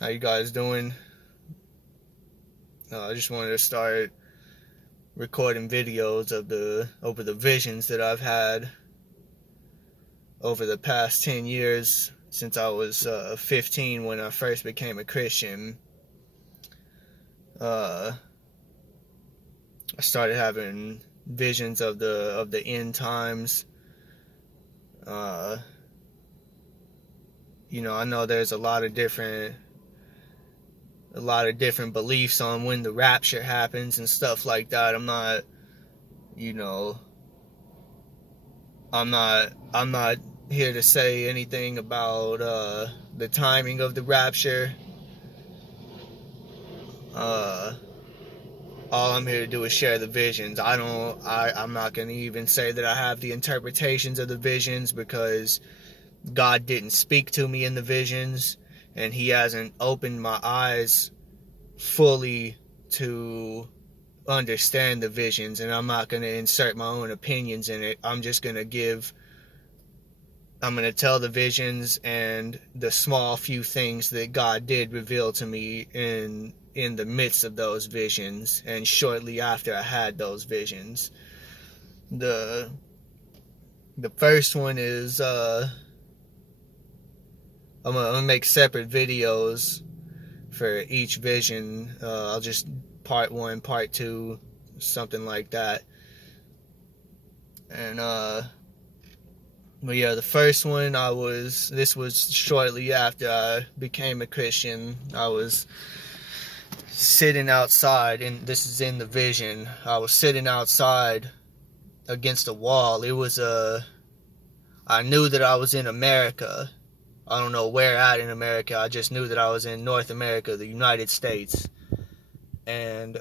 How you guys doing? I just wanted to start recording videos of the visions that I've had over the past 10 years since I was 15 when I first became a Christian. Uh, I started having visions of the end times. Uh, I know there's a lot of different beliefs on when the rapture happens and stuff like that. You know, I'm not here to say anything about the timing of the rapture. Uh, all I'm here to do is share the visions. I'm not gonna even say that I have the interpretations of the visions, because God didn't speak to me in the visions, and He hasn't opened my eyes fully to understand the visions, and I'm not going to insert my own opinions in it. I'm going to tell the visions and the small few things that God did reveal to me in the midst of those visions and shortly after I had those visions. The first one is I'm gonna make separate videos for each vision. I'll just part one, part two, something like that. And but yeah, the first one this was shortly after I became a Christian. I was sitting outside, and this is in the vision. I was sitting outside against a wall. I knew that I was in America. I don't know where at in America. I just knew that I was in North America, the United States. And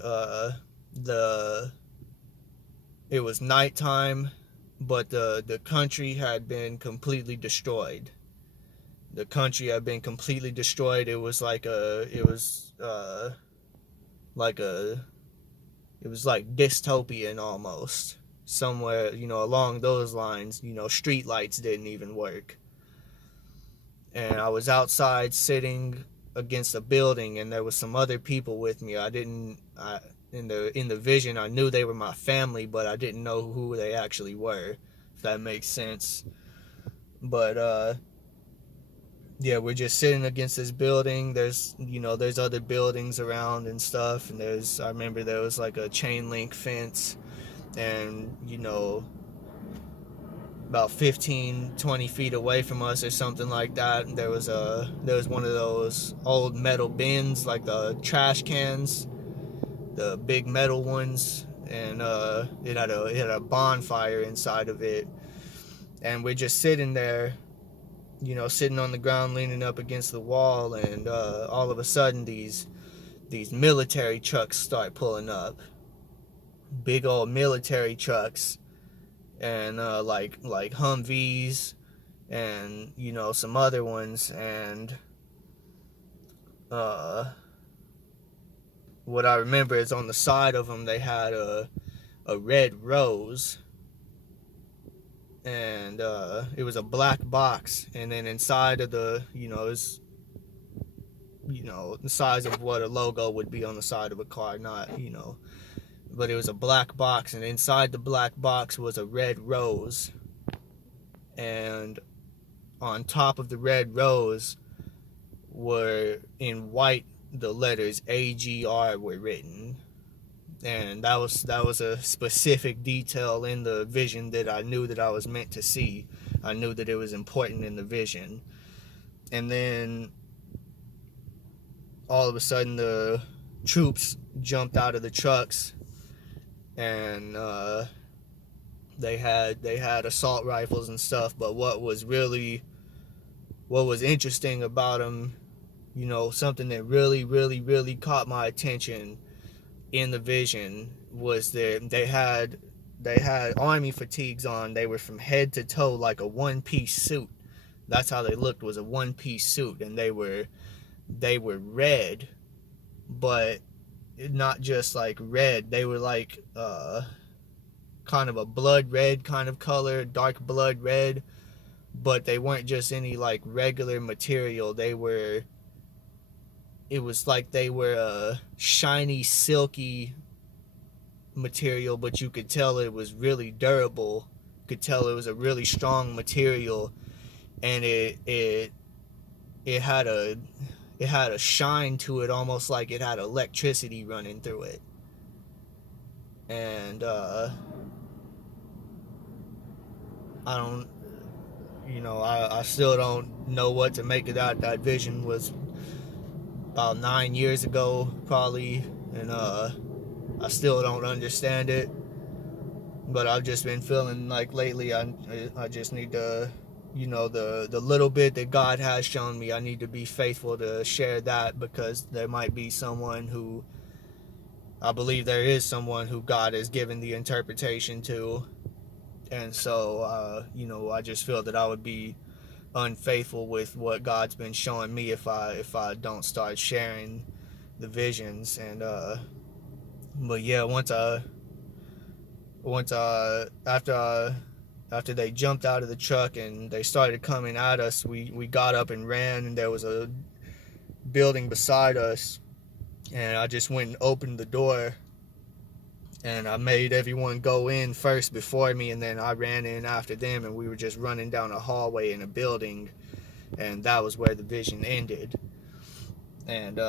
it was nighttime, but the country had been completely destroyed. The country had been completely destroyed. It was like dystopian almost. Somewhere, along those lines, street lights didn't even work. And I was outside sitting against a building, and there was some other people with me. In the vision, I knew they were my family, but I didn't know who they actually were, if that makes sense. But yeah, we're just sitting against this building. There's other buildings around and stuff, and I remember there was like a chain link fence, and about 15-20 feet away from us or something like that, and there was one of those old metal bins, like the trash cans, the big metal ones, and it had a bonfire inside of it. And we're just sitting there, sitting on the ground leaning up against the wall, and all of a sudden these military trucks start pulling up, big old military trucks, and like Humvees, and some other ones. And what I remember is on the side of them they had a red rose, and it was a black box, and then inside of the the size of what a logo would be on the side of a car, not but it was a black box, and inside the black box was a red rose, and on top of the red rose were in white the letters AGR were written. And that was a specific detail in the vision that I knew that I was meant to see. I knew that it was important in the vision. And then all of a sudden the troops jumped out of the trucks, and they had assault rifles and stuff. But what was interesting about them, something that really, really, really caught my attention in the vision, was that they had army fatigues on. They were from head to toe like a one-piece suit. That's how they looked, was a one-piece suit. And they were red, but not just like red. They were like kind of a blood red kind of color, dark blood red. But they weren't just any like regular material. They were it was like they were a shiny, silky material, but you could tell it was really durable. You could tell it was a really strong material, and it had a shine to it, almost like it had electricity running through it. And I don't, I still don't know what to make of that. That vision was about 9 years ago, probably, and I still don't understand it. But I've just been feeling like lately I just need to, the little bit that God has shown me, I need to be faithful to share that, because there might be someone who, I believe there is someone who God has given the interpretation to. And so, I just feel that I would be unfaithful with what God's been showing me if I don't start sharing the visions. And but yeah, after they jumped out of the truck and they started coming at us, we got up and ran, and there was a building beside us, and I just went and opened the door, and I made everyone go in first before me, and then I ran in after them, and we were just running down a hallway in a building, and that was where the vision ended. And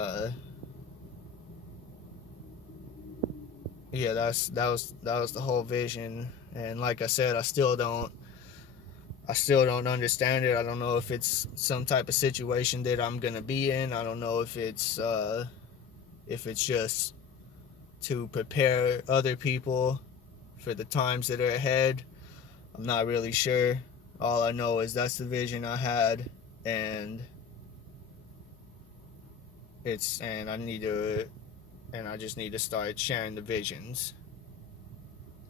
yeah, that was the whole vision. And like I said, I still don't understand it. I don't know if it's some type of situation that I'm gonna be in. I don't know if it's just to prepare other people for the times that are ahead. I'm not really sure. All I know is that's the vision I had, and I just need to start sharing the visions,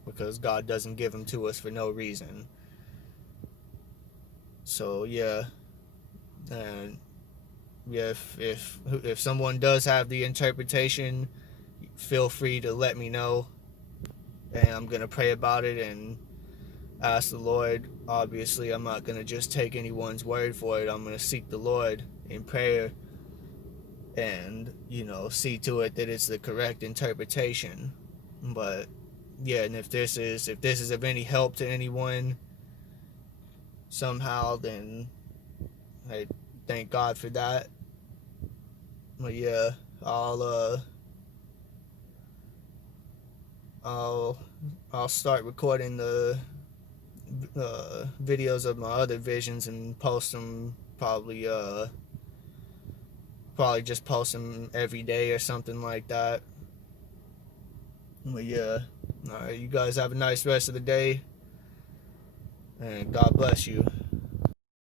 because God doesn't give them to us for no reason. So yeah, and yeah, if someone does have the interpretation, feel free to let me know, and I'm gonna pray about it and ask the Lord. Obviously, I'm not gonna just take anyone's word for it. I'm gonna seek the Lord in prayer and see to it that it's the correct interpretation. But yeah, and if this is of any help to anyone somehow, then I thank God for that. But yeah, I'll start recording the videos of my other visions and post them, probably just post them every day or something like that. But yeah, alright, you guys have a nice rest of the day, and God bless you.